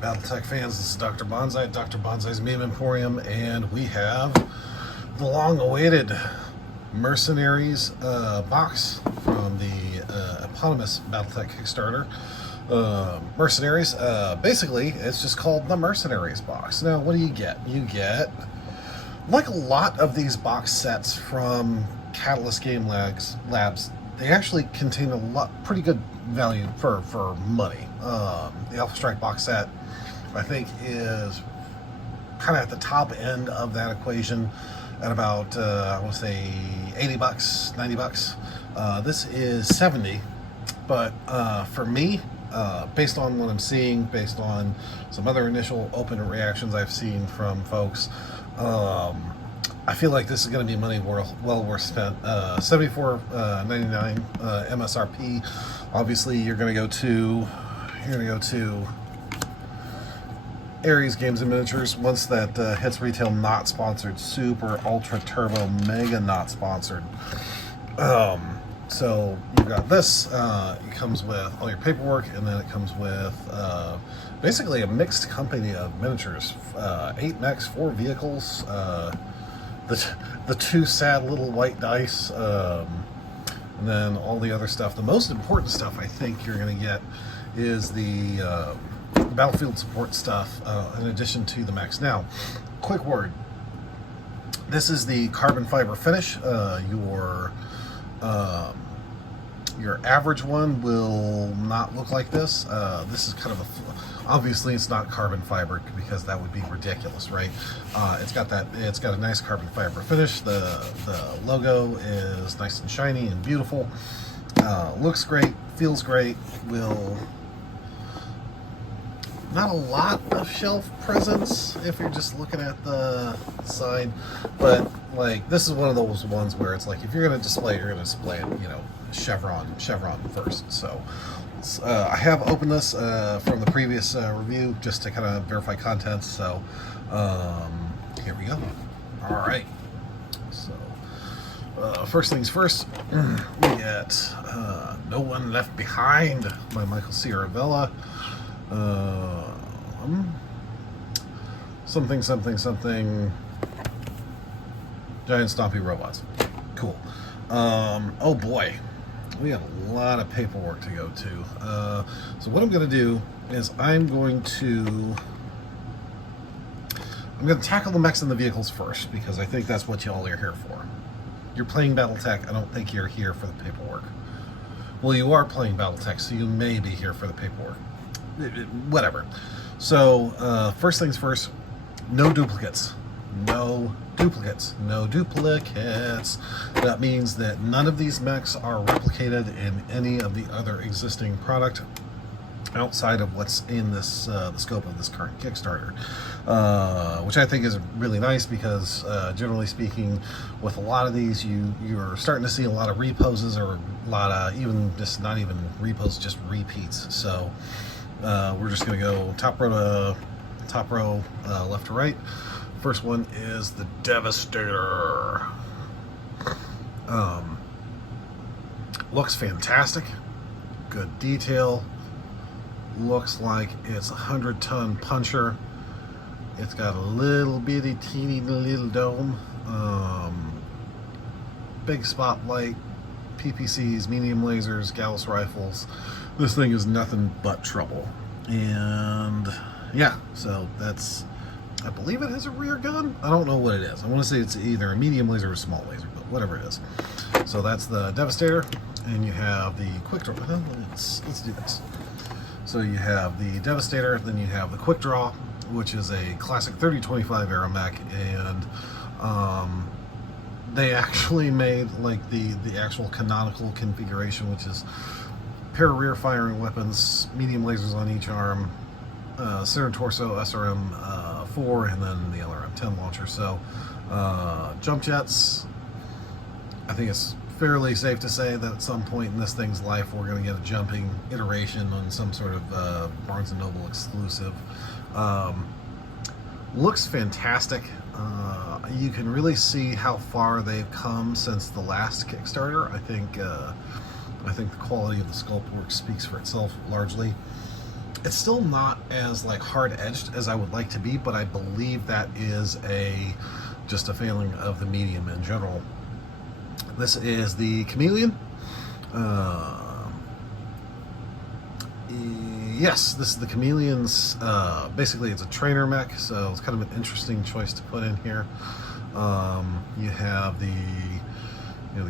Battletech fans, this is Dr. Bonsai at Dr. Bonsai's Meme Emporium, and we have the long-awaited Mercenaries box from the eponymous Battletech Kickstarter. Mercenaries, basically, it's just called the Mercenaries box. Now, what do you get? You get, like a lot of these box sets from Catalyst Game Labs, they actually contain pretty good value for money. The Alpha Strike box set, I think, is kind of at the top end of that equation at about, I want to say, 80 bucks, 90 bucks. This is 70, but for me, based on what I'm seeing, based on some other initial open reactions I've seen from folks, I feel like this is going to be money well worth spent. $74.99 MSRP. Obviously, you're going to go to Ares Games and Miniatures once that hits retail. Not sponsored, super ultra turbo mega not sponsored. So you've got this. It comes with all your paperwork, and then it comes with basically a mixed company of miniatures. 8 mechs, 4 vehicles. The 2 sad little white dice, and then all the other stuff. The most important stuff I think you're going to get is the battlefield support stuff, in addition to the mechs. Now, quick word. This is the carbon fiber finish. Your average one will not look like this. This is kind of obviously it's not carbon fiber because that would be ridiculous, right? It's got a nice carbon fiber finish. The logo is nice and shiny and beautiful. Looks great, feels great. Not a lot of shelf presence if you're just looking at the side, but like this is one of those ones where it's like if you're going to display it, you're going to display it, chevron first. So I have opened this from the previous review just to kind of verify contents. So here we go. All right. So first things first, we get No One Left Behind by Michael Ciaravella. Something giant stompy robots. Cool. Oh boy, we have a lot of paperwork to go to. So what I'm going to do is I'm going to tackle the mechs and the vehicles first, because I think that's what you all are here for. You're playing Battletech. I don't think you're here for the paperwork. Well, you are playing Battletech, so you may be here for the paperwork. Whatever. So first things first, no duplicates. No duplicates. That means that none of these mechs are replicated in any of the other existing product outside of what's in this the scope of this current Kickstarter, which I think is really nice because generally speaking, with a lot of these, you're starting to see a lot of reposes, or a lot of not even repos, just repeats. So we're just going to go top row, left to right. First one is the Devastator. Looks fantastic. Good detail. Looks like it's a 100-ton puncher. It's got a little bitty, teeny little dome. Big spotlight. PPCs, medium lasers, Gauss rifles. This thing is nothing but trouble. And yeah, so that's, I believe it has a rear gun. I don't know what it is. I want to say it's either a medium laser or a small laser, but whatever it is. So that's the Devastator, and you have the Quick Draw. Let's do this. So you have the Devastator, then you have the Quick Draw, which is a classic 3025 Aeromech, and they actually made like the actual canonical configuration, which is pair of rear firing weapons, medium lasers on each arm, center torso SRM 4, and then the LRM 10 launcher. So jump jets, I think it's fairly safe to say that at some point in this thing's life we're going to get a jumping iteration on some sort of Barnes & Noble exclusive. Looks fantastic. You can really see how far they've come since the last Kickstarter. I think the quality of the sculpt work speaks for itself largely. It's still not as like hard-edged as I would like to be, but I believe that is just a failing of the medium in general. This is the Chameleon. Yes, this is the Chameleon's. Basically, it's a trainer mech, so it's kind of an interesting choice to put in here. You have the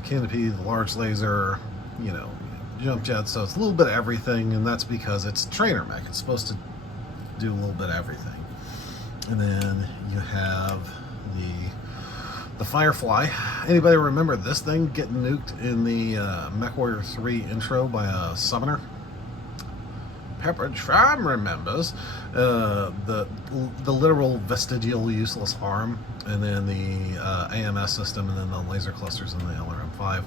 canopy, the large laser, jump jet, so it's a little bit of everything, and that's because it's a trainer mech. It's supposed to do a little bit of everything. And then you have the Firefly. Anybody remember this thing getting nuked in the MechWarrior 3 intro by a summoner? Pepper Tram remembers. The literal vestigial useless arm, and then the AMS system, and then the laser clusters in the LRM-5.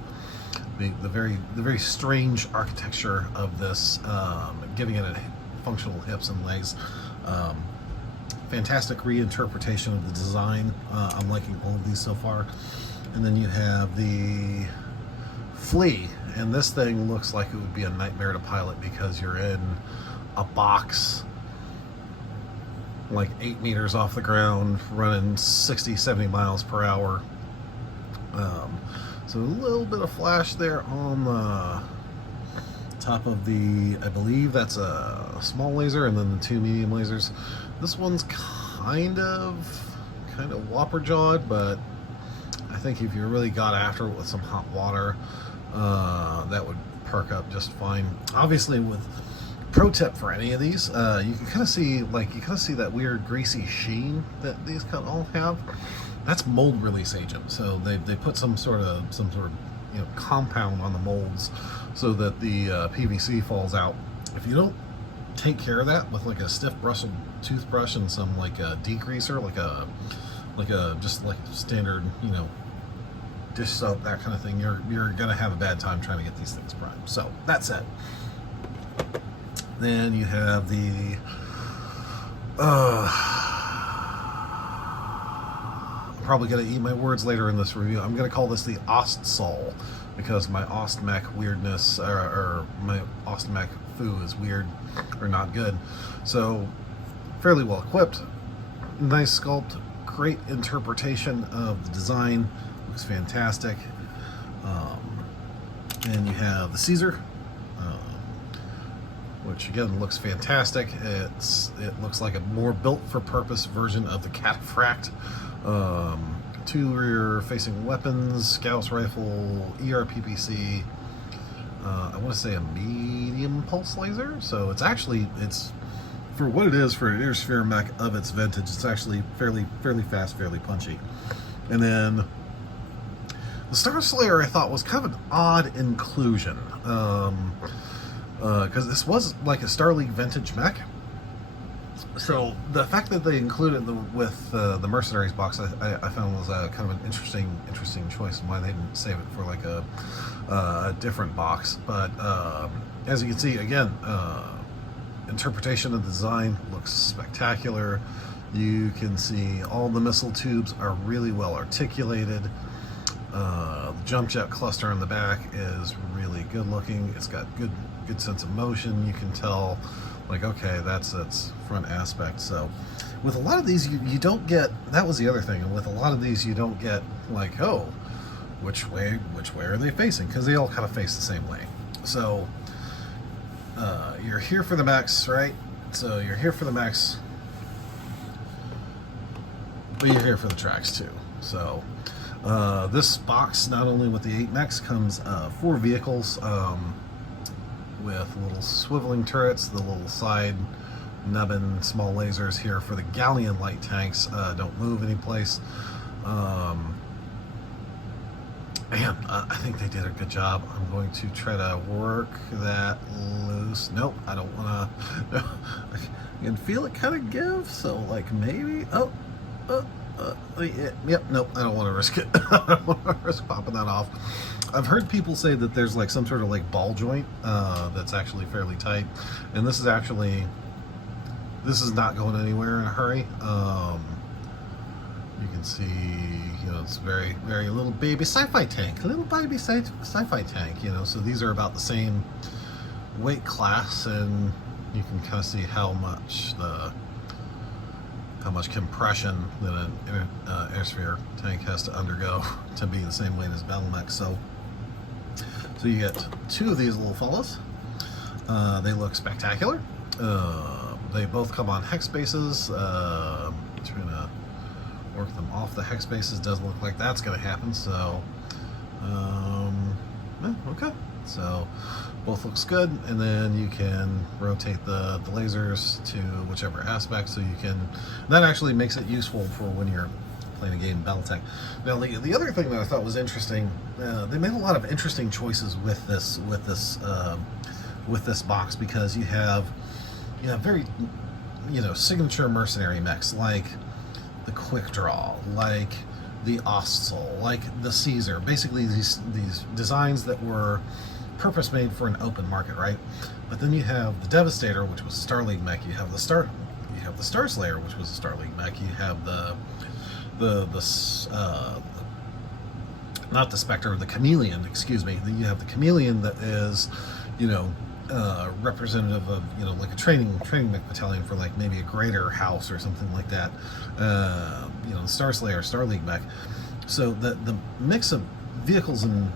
The very strange architecture of this, giving it a functional hips and legs. Fantastic reinterpretation of the design. I'm liking all of these so far. And then you have the Flea, and this thing looks like it would be a nightmare to pilot because you're in a box like 8 meters off the ground running 60-70 miles per hour. So a little bit of flash there on the top of the, I believe that's a small laser, and then the 2 medium lasers. This one's kind of whopper jawed, but I think if you really got after it with some hot water, that would perk up just fine. Obviously, with pro tip for any of these, you can kind of see that weird greasy sheen that these all have. That's mold release agent. So they put some sort of compound on the molds so that the PVC falls out. If you don't take care of that with like a stiff brush toothbrush and some like a degreaser, like a just like standard dish soap, that kind of thing, you're gonna have a bad time trying to get these things primed. So that's it. Then you have the I'm probably gonna eat my words later in this review. I'm gonna call this the Ostsol because my Ostmech weirdness or my Ostmech foo is weird or not good. So fairly well equipped, nice sculpt, great interpretation of the design, looks fantastic. And you have the Caesar, which again looks fantastic. It looks like a more built for purpose version of the Cataphract. 2 rear facing weapons, Gauss rifle, ERPPC, I want to say a medium pulse laser. So it's for what it is for an Airsphere mech of its vintage, it's actually fairly fast, fairly punchy. And then the Star Slayer I thought was kind of an odd inclusion, because this was like a Star League vintage mech. So the fact that they included with the Mercenaries box, I found was kind of an interesting choice, and why they didn't save it for like a different box. But as you can see, again, interpretation of the design looks spectacular. You can see all the missile tubes are really well articulated. The jump jet cluster on the back is really good looking. It's got good sense of motion. You can tell, like, okay, that's front aspect. So with a lot of these, you don't get, that was the other thing, and with a lot of these you don't get like, oh, which way are they facing, because they all kind of face the same way. So you're here for the mechs, right? So you're here for the mechs, but you're here for the tracks too. So this box, not only with the 8 mechs, comes 4 vehicles with little swiveling turrets, the little side nubbin small lasers here for the Galleon light tanks. Don't move any place. Man, I think they did a good job. I'm going to try to work that loose. Nope, I don't want to. I can feel it kind of give, so like maybe. Yep, nope, I don't want to risk it. I don't want to risk popping that off. I've heard people say that there's like some sort of like ball joint that's actually fairly tight, and this is not going anywhere in a hurry. You can see, it's very little baby sci-fi tank, so these are about the same weight class and you can kind of see how much compression that an airsphere tank has to undergo to be the same weight as Battletech. So you get two of these little fellas. They look spectacular. They both come on hex bases. Trying to work them off the hex bases. Doesn't look like that's going to happen. So, yeah, okay. So both looks good, and then you can rotate the lasers to whichever aspect, so you can. That actually makes it useful for when you're playing a game in Battletech. Now, the other thing that I thought was interesting, they made a lot of interesting choices with this box, because you have very signature mercenary mechs like the Quick Draw, like the Ostel, like the Caesar. Basically, these designs that were purpose made for an open market, right? But then you have the Devastator, which was a Star League mech. You have the Star Slayer, which was a Star League mech. You have not the Spectre, the Chameleon, excuse me. Then you have the Chameleon that is, representative of, like a training mech battalion for like maybe a greater house or something like that. The Star Slayer, Star League mech. So the mix of vehicles and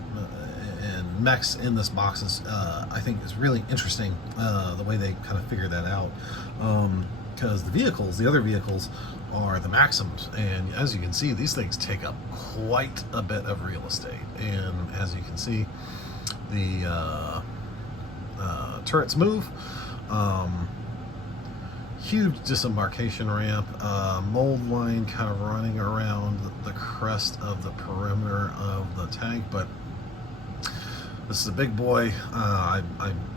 mechs in this box is, I think, is really interesting. The way they kind of figured that out, because the other vehicles are the Maxims, and as you can see, these things take up quite a bit of real estate. And as you can see, the turrets move. Huge disembarkation ramp, mold line kind of running around the crest of the perimeter of the tank, but this is a big boy. I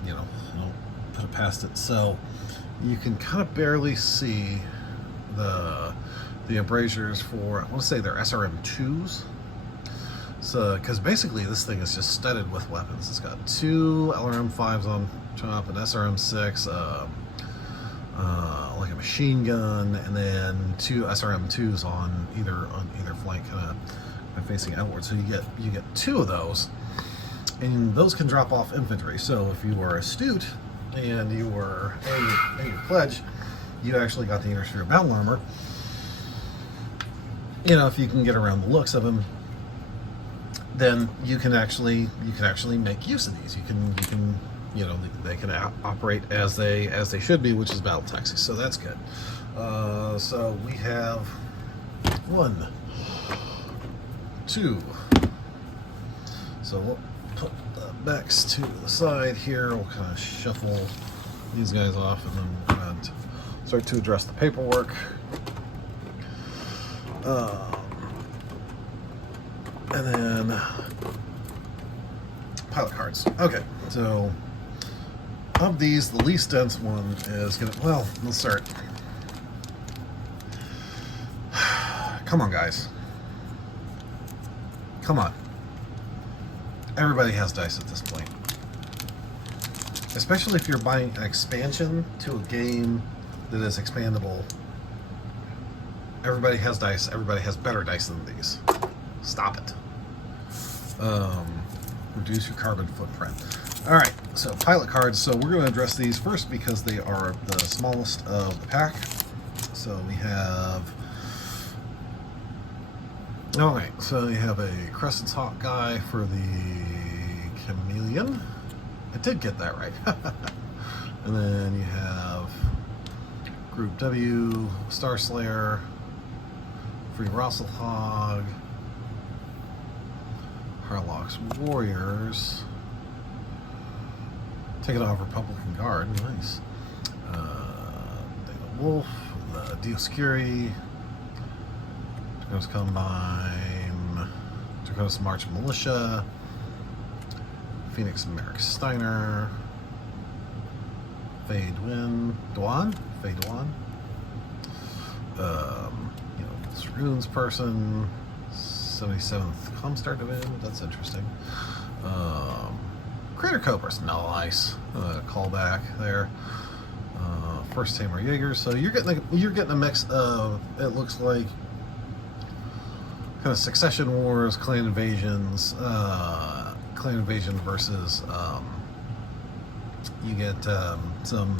don't put it past it. So you can kind of barely see the embrasures for, I want to say they're SRM2s. So, because basically this thing is just studded with weapons. It's got two LRM5s on top, an SRM6, like a machine gun, and then two SRM2s on either flank, kind of facing outward. So you get two of those, and those can drop off infantry. So if you were astute and you were a your pledge, you actually got the inner sphere battle armor. If you can get around the looks of them, then you can actually make use of these. You can they can operate as they should be, which is Battletech. So that's good. So we have 1, 2. So we'll put the backs to the side here. We'll kind of shuffle these guys off, and then we'll kind of start to address the paperwork. And then pilot cards. Okay, so of these, the least dense one is gonna. Well, let's start. Come on, guys. Come on. Everybody has dice at this point. Especially if you're buying an expansion to a game that is expandable. Everybody has dice. Everybody has better dice than these. Stop it. Reduce your carbon footprint. All right, so pilot cards. So we're going to address these first because they are the smallest of the pack. So we have. All right, so you have a Crescent's Hawk guy for the Chameleon. I did get that right. And then you have Group W, Star Slayer, Free Rosselhog, Harlock's Warriors, Take It Off Republican Guard, nice. Dana Wolf, the Dioscuri, Draconis Combine, Draconis March Militia, Phoenix Merrick Steiner, Faye Dwan, this Runes person, 77th Comstar Division, that's interesting. Crater Cobras, nice. Callback there. First Tamer Jaegers. So you're getting a mix of, it looks like, kind of Succession Wars, Clan Invasions, Clan Invasion versus you get some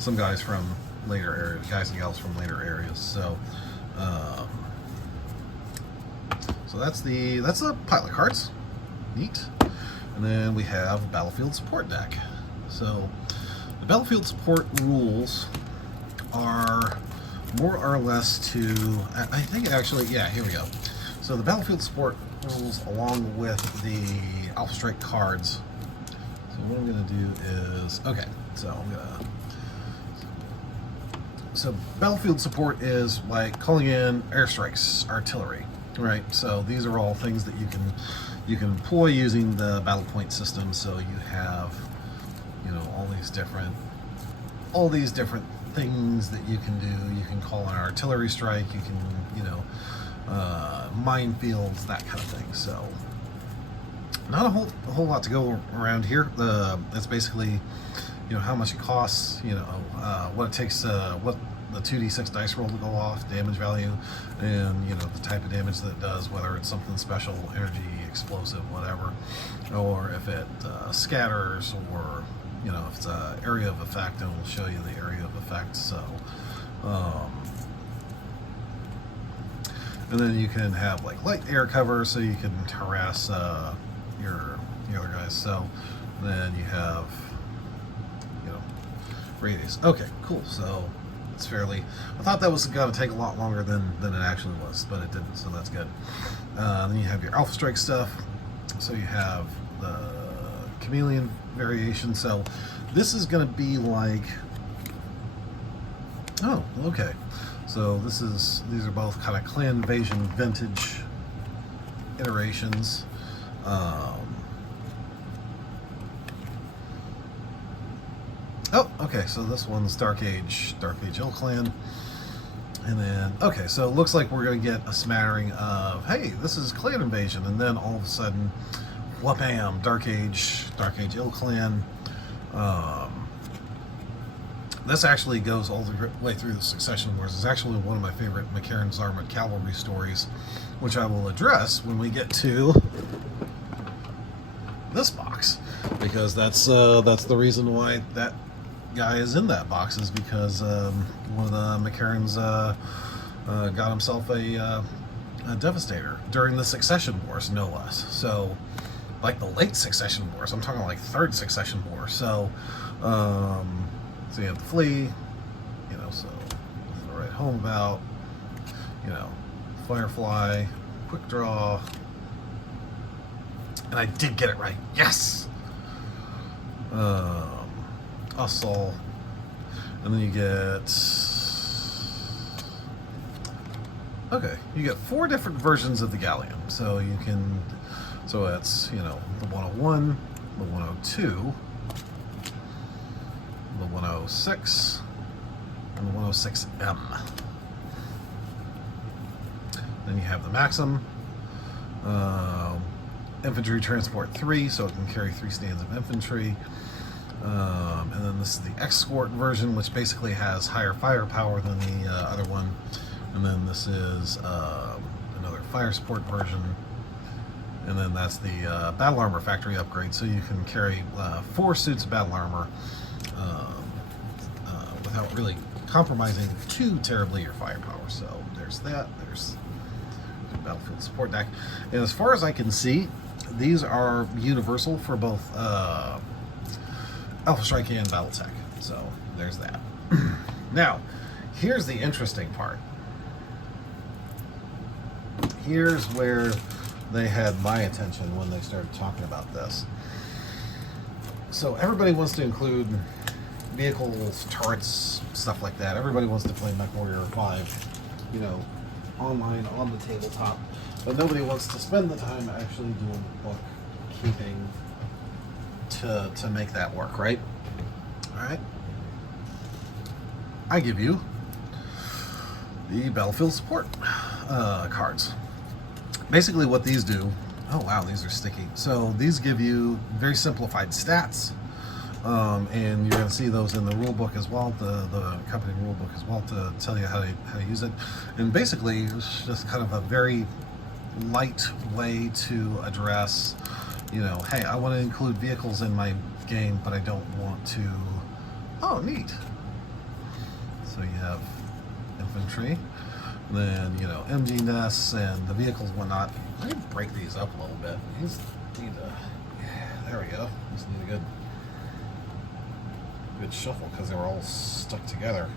some guys from later areas, guys and gals from later areas. So so that's the pilot cards. Neat. And then we have Battlefield Support deck. So the Battlefield Support rules are more or less to, I think actually, yeah, here we go. So the Battlefield Support rules along with the Alpha Strike cards. So what I'm going to do is, okay, so I'm going to, so Battlefield Support is like calling in airstrikes, artillery, right? So these are all things that you can employ using the battle point system. So you have, you know, all these different things that you can do. You can call an artillery strike. You can, you know, minefields, that kind of thing. So not a whole lot to go around here. It's basically, you know, how much it costs. You know, what it takes. What the 2d6 dice roll to go off, damage value, and you know the type of damage that it does, whether it's something special, energy, explosive, whatever, or if it scatters, or you know if it's an area of effect, it will show you the area of effect. So, and then you can have like light air cover, so you can harass your other guys. So then you have, you know, radius. Okay, cool. So it's fairly, I thought that was going to take a lot longer than it actually was, but it didn't, so that's good. Then you have your Alpha Strike stuff. So you have the Chameleon variation. So this is going to be like, oh, okay. So these are both kind of Clan Invasion vintage iterations. Oh, okay, so this one's Dark Age Ill Clan. And then, okay, so it looks like we're going to get a smattering of, hey, this is Clan Invasion, and then all of a sudden, wha-bam, Dark Age Ill Clan. This actually goes all the way through the Succession Wars. It's actually one of my favorite McCarran's Armored Cavalry stories, which I will address when we get to this box, because that's the reason why that guy is in that box, is because one of the McCarrans got himself a Devastator during the Succession Wars, no less. So, like the late Succession Wars, I'm talking like third Succession War. So, so you have the Flea, you know, so nothing to write home about, you know, Firefly, Quick Draw, and I did get it right, yes! Assault, and then you get, okay, you get 4 different versions of the Galleon. So you can, so it's, you know, the 101, the 102, the 106, and the 106M. Then you have the Maxim, Infantry Transport 3, so it can carry 3 stands of infantry. And then this is the Escort version, which basically has higher firepower than the other one. And then this is another fire support version. And then that's the battle armor factory upgrade, so you can carry 4 suits of battle armor without really compromising too terribly your firepower. So there's that. There's the Battlefield Support deck. And as far as I can see, these are universal for both Alpha Strike and Battletech. So there's that. Now, here's the interesting part. Here's where they had my attention when they started talking about this. So everybody wants to include vehicles, turrets, stuff like that. Everybody wants to play MechWarrior 5, you know, online on the tabletop, but nobody wants to spend the time actually doing bookkeeping to make that work, right? All right. I give you the Battlefield Support cards. Basically what these do, oh wow, these are sticky. So these give you very simplified stats, and you're going to see those in the rule book as well, the company rule book as well, to tell you how to use it. And basically it's just kind of a very light way to address, you know, hey, I want to include vehicles in my game, but I don't want to, oh neat, So you have infantry, then MG nests and the vehicles and whatnot. I need to break these up a little bit. These need to, yeah, there we go. Just need a good shuffle because they were all stuck together.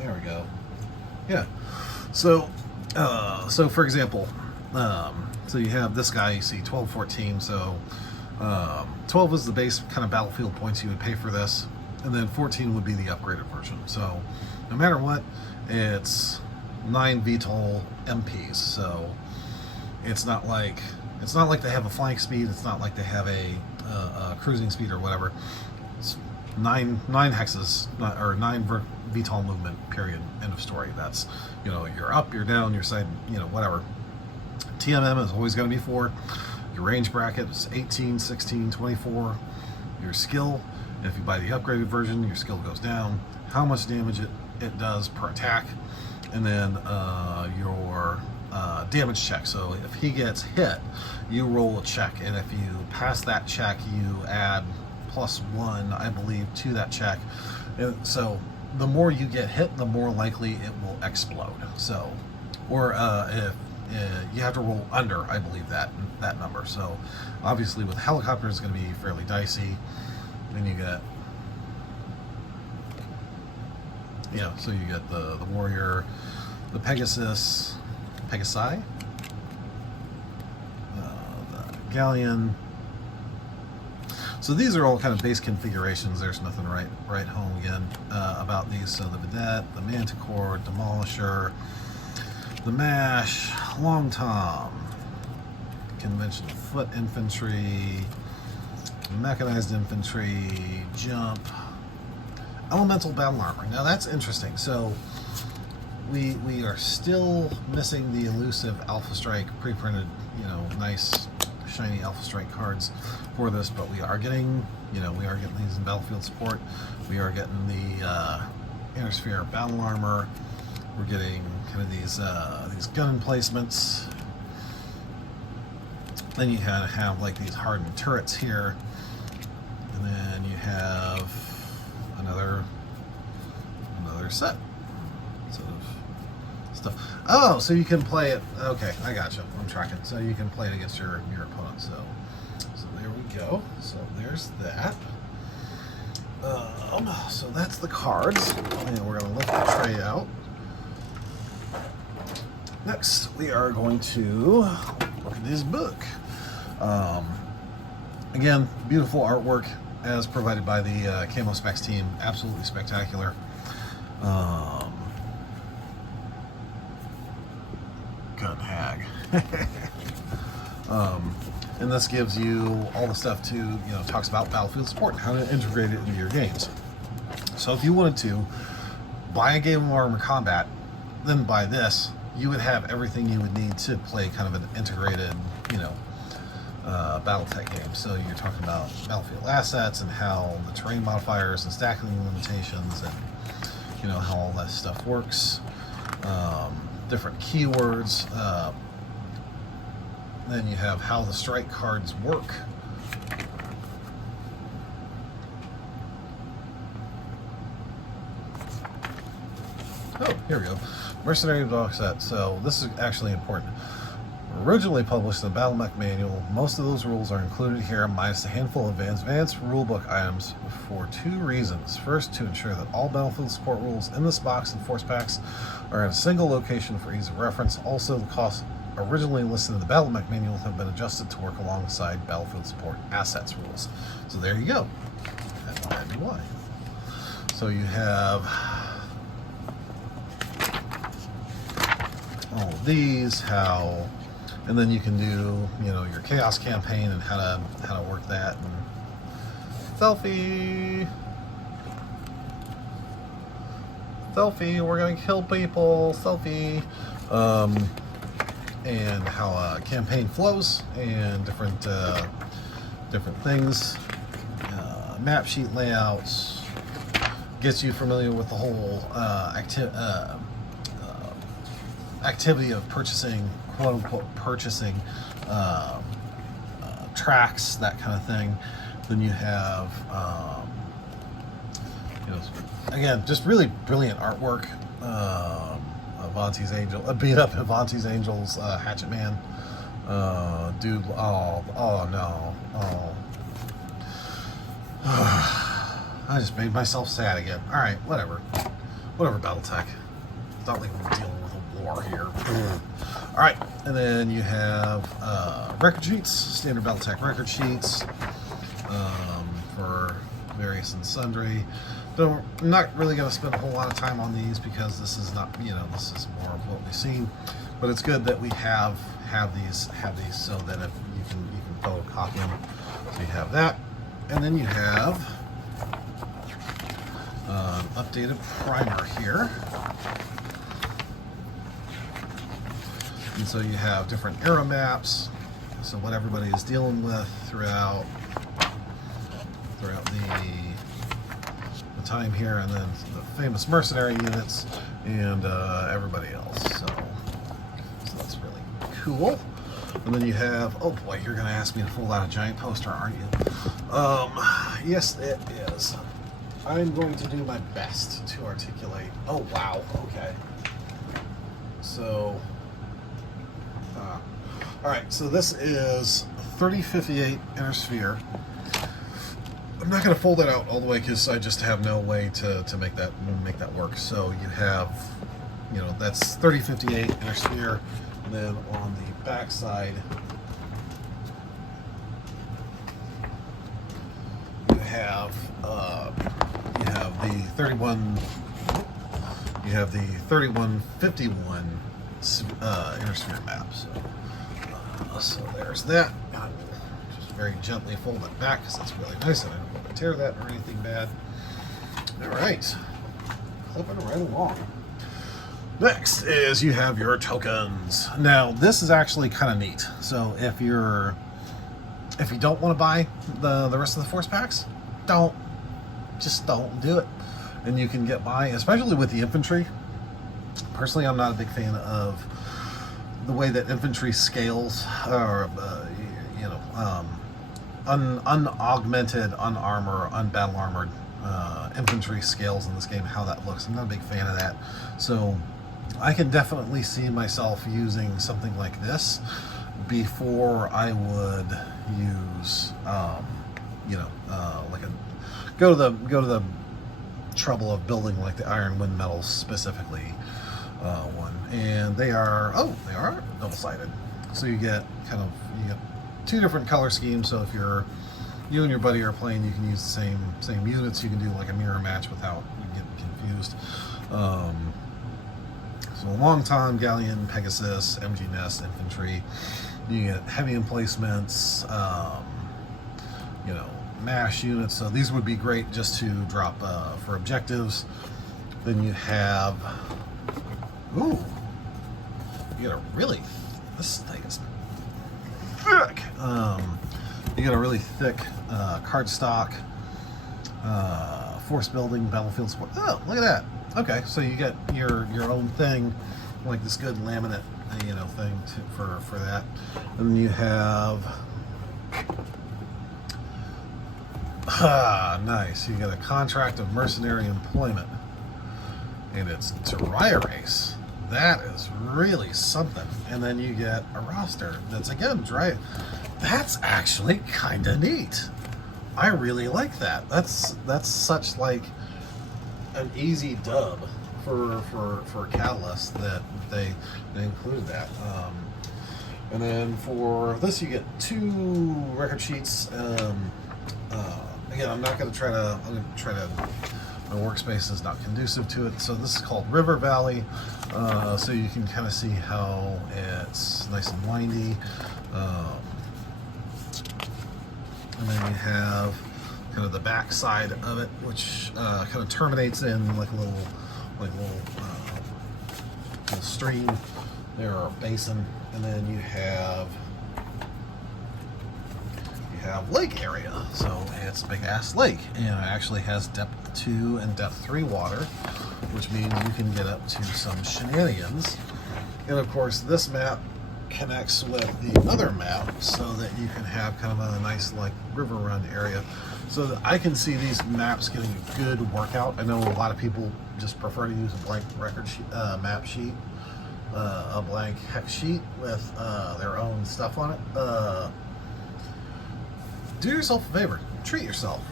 There we go. Yeah. So for example, so you have this guy. You see 12, 14. So 12 is the base kind of battlefield points you would pay for this, and then 14 would be the upgraded version. So no matter what, it's 9 VTOL MPs. So it's not like they have a flying speed. It's not like they have a cruising speed or whatever. It's nine hexes, or 9 VTOL movement. Period. End of story. That's you're up, you're down, your side, whatever. TMM is always going to be 4. Your range bracket is 18, 16, 24. Your skill, and if you buy the upgraded version, your skill goes down. How much damage it does per attack, and then your damage check. So if he gets hit, you roll a check, and if you pass that check, you add +1, I believe, to that check. And so the more you get hit, the more likely it will explode. So, or if you have to roll under, I believe, that number. So obviously with helicopters it's going to be fairly dicey. Then you get, so you get the warrior, the Pegasi, the galleon. So these are all kind of base configurations. There's nothing right home again about these. So the Vedette, the Manticore, Demolisher, the MASH, Long Tom, conventional foot infantry, mechanized infantry, jump, elemental battle armor. Now that's interesting. So we are still missing the elusive Alpha Strike pre-printed, nice shiny Alpha Strike cards for this, but we are getting these in battlefield support. We are getting the Intersphere battle armor. We're getting kind of these gun emplacements. Then you have like these hardened turrets here, and then you have another set sort of stuff. Oh, so you can play it. Okay, I gotcha. I'm tracking. So you can play it against your opponent. So there we go. So there's that. So that's the cards, and we're gonna lift the tray out. Next, we are going to look at this book. Again, beautiful artwork as provided by the Camo Specs team. Absolutely spectacular. Gun hag. And this gives you all the stuff to, talks about battlefield support and how to integrate it into your games. So if you wanted to buy a game of Armored Combat, then buy this, you would have everything you would need to play kind of an integrated, Battletech game. So you're talking about battlefield assets and how the terrain modifiers and stacking limitations and, how all that stuff works. Different keywords. Then you have how the strike cards work. Oh, here we go. Mercenaries box set. So this is actually important. Originally published in the Battletech manual, most of those rules are included here, minus a handful of advanced rulebook items for 2 reasons. First, to ensure that all battlefield support rules in this box and force packs are in a single location for ease of reference. Also, the costs originally listed in the Battletech manual have been adjusted to work alongside battlefield support assets rules. So there you go. That might be why. So you have all of these, and then you can do, your chaos campaign and how to work that. And selfie, we're gonna kill people. Selfie, and how a campaign flows and different things. Map sheet layouts gets you familiar with the whole activity of purchasing, quote unquote purchasing tracks, that kind of thing. Then you have You know, again, just really brilliant artwork. Avanti's Angel, beat up Avanti's Angels, Hatchet Man, dude. Oh no, I just made myself sad again. All right, whatever, Battletech. It's not like we're dealing with a war here. All right, and then you have record sheets, standard Battletech record sheets for various and sundry. I'm not really going to spend a whole lot of time on these because this is not, this is more of what we've seen. But it's good that we have these so that if you can photocopy them. So you have that, and then you have an updated primer here. And so you have different arrow maps. So what everybody is dealing with throughout the time here, and then the famous mercenary units and everybody else. So that's really cool. And then you have, oh boy, you're going to ask me to fold out a giant poster, aren't you? Yes, it is. I'm going to do my best to articulate. Oh wow, okay. So, all right. So this is 3058 inner sphere. I'm not going to fold that out all the way because I just have no way to make that work. So you have, that's 3058 inner sphere, and then on the back side you have the 3151 inner sphere map. So there's that. Very gently fold it back because that's really nice, and I don't want to tear that or anything bad. All right, clipping right along. Next is you have your tokens. Now this is actually kind of neat. So if you don't want to buy the rest of the force packs, don't do it, and you can get by, especially with the infantry. Personally, I'm not a big fan of the way that infantry scales, or unaugmented, unbattle armored infantry scales in this game, how that looks. I'm not a big fan of that. So I can definitely see myself using something like this before I would use, go to the trouble of building like the Iron Wind Metals specifically one. And they are double-sided. So you get two different color schemes. So if you and your buddy are playing, you can use the same units. You can do like a mirror match without getting confused. So Long Tom, Galleon, Pegasus, MG Nest, Infantry. You get heavy emplacements, MASH units. So these would be great just to drop for objectives. Then you have, this thing is thick. You get a really thick card stock, force building, battlefield support. Oh, look at that. Okay, so you get your own thing, like this good laminate, thing for that. And then you have, nice. You get a contract of mercenary employment, and it's dry erase. That is really something. And then you get a roster that's again dry. That's actually kind of neat. I really like that. That's such like an easy dub for Catalyst that they included that. And then for this you get 2 record sheets. Again, I'm going to try to. My workspace is not conducive to it, so this is called River Valley. So you can kind of see how it's nice and windy. And then you have kind of the back side of it, which kind of terminates in like a little stream there, or basin. And then you have lake area. So it's a big ass lake, and it actually has depth 2 and depth 3 water, which means you can get up to some shenanigans. And of course this map connects with the other map so that you can have kind of a nice like river run area. So I can see these maps getting a good workout. I know a lot of people just prefer to use a blank record sheet, map sheet, a blank hex sheet with their own stuff on it. Do yourself a favor. Treat yourself.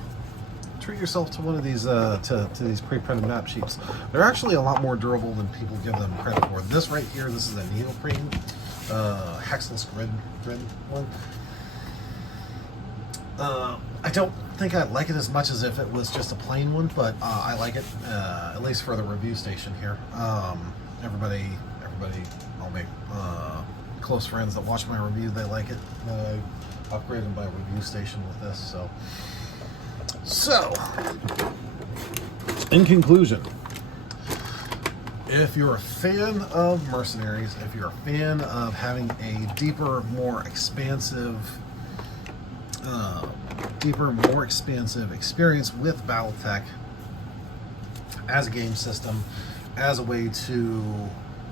Treat yourself to one of these to these pre-printed map sheets. They're actually a lot more durable than people give them credit for. This right here, this is a neoprene hexless grid one. I don't think I like it as much as if it was just a plain one, but I like it, at least for the review station here. Everybody, all my close friends that watch my review, they like it. I upgraded my review station with this, so in conclusion, if you're a fan of Mercenaries, if you're a fan of having a deeper, more expansive experience with Battletech as a game system, as a way to,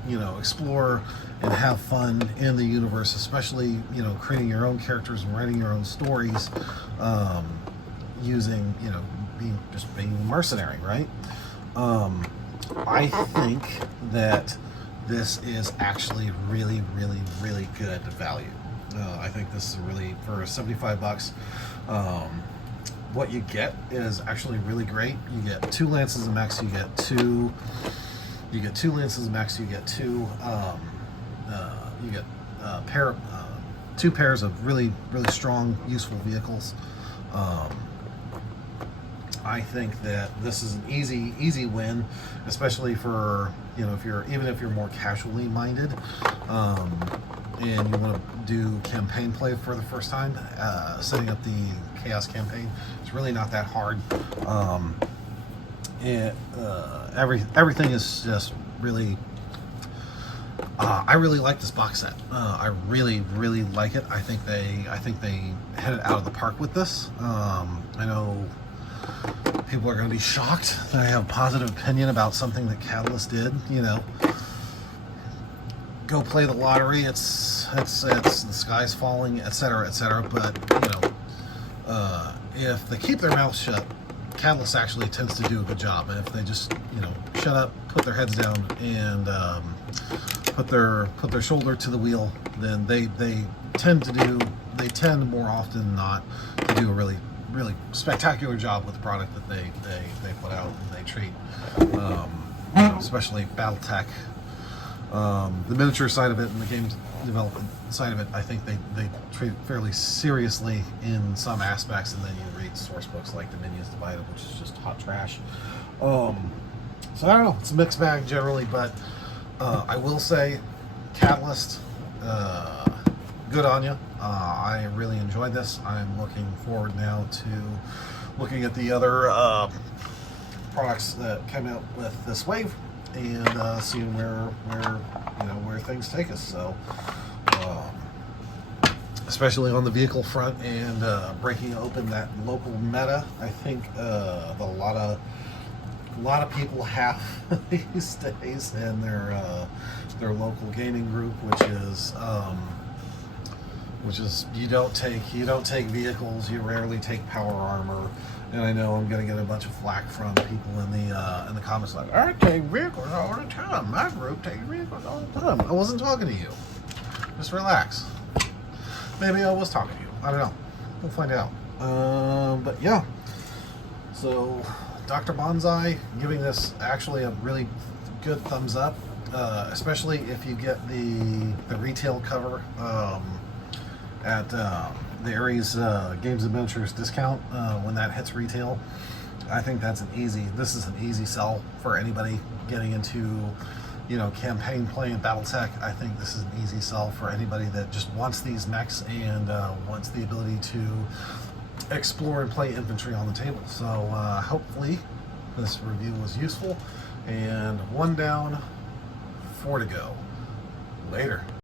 you know, explore and have fun in the universe, especially, you know, creating your own characters and writing your own stories, using, you know, being a mercenary, right? I think that this is actually really good value. I think this is really, for 75 bucks, what you get is actually really great. You get 2 lances of mechs, you get two lances of mechs, you get two pairs of really strong, useful vehicles. I think that this is an easy win, especially for, you know, even if you're more casually minded, and you want to do campaign play for the first time. Setting up the Chaos campaign, it's really not that hard. Everything is just really. I really like this box set. I really like it. I think they hit it out of the park with this. I know people are going to be shocked that I have a positive opinion about something that Catalyst did. You know, go play the lottery. It's the sky's falling, etc. But, you know, if they keep their mouths shut, Catalyst actually tends to do a good job. And if they just, you know, shut up, put their heads down, and put their shoulder to the wheel, then they tend more often than not to do a really spectacular job with the product that they put out and they treat, you know, especially Battletech. The miniature side of it and the game development side of it, I think they treat fairly seriously in some aspects, and then you read source books like Dominions Divided, which is just hot trash. So I don't know, it's a mixed bag generally, but I will say, Catalyst, good on you. I really enjoyed this. I'm looking forward now to looking at the other products that came out with this wave, and seeing where things take us. So, especially on the vehicle front, and breaking open that local meta, I think a lot of people have these days in their local gaming group, which is you don't take vehicles, you rarely take power armor. And I know I'm gonna get a bunch of flack from people in the comments like, I take vehicles all the time. My group takes vehicles all the time. I wasn't talking to you. Just relax. Maybe I was talking to you. I don't know. We'll find out. But yeah. So Dr. Bonsai giving this actually a really good thumbs up, especially if you get the retail cover at the Ares Games and Miniatures discount when that hits retail. I think this is an easy sell for anybody getting into, you know, campaign play in Battletech. I think this is an easy sell for anybody that just wants these mechs and wants the ability to explore and play infantry on the table. So hopefully this review was useful, and 1 down, 4 to go. Later.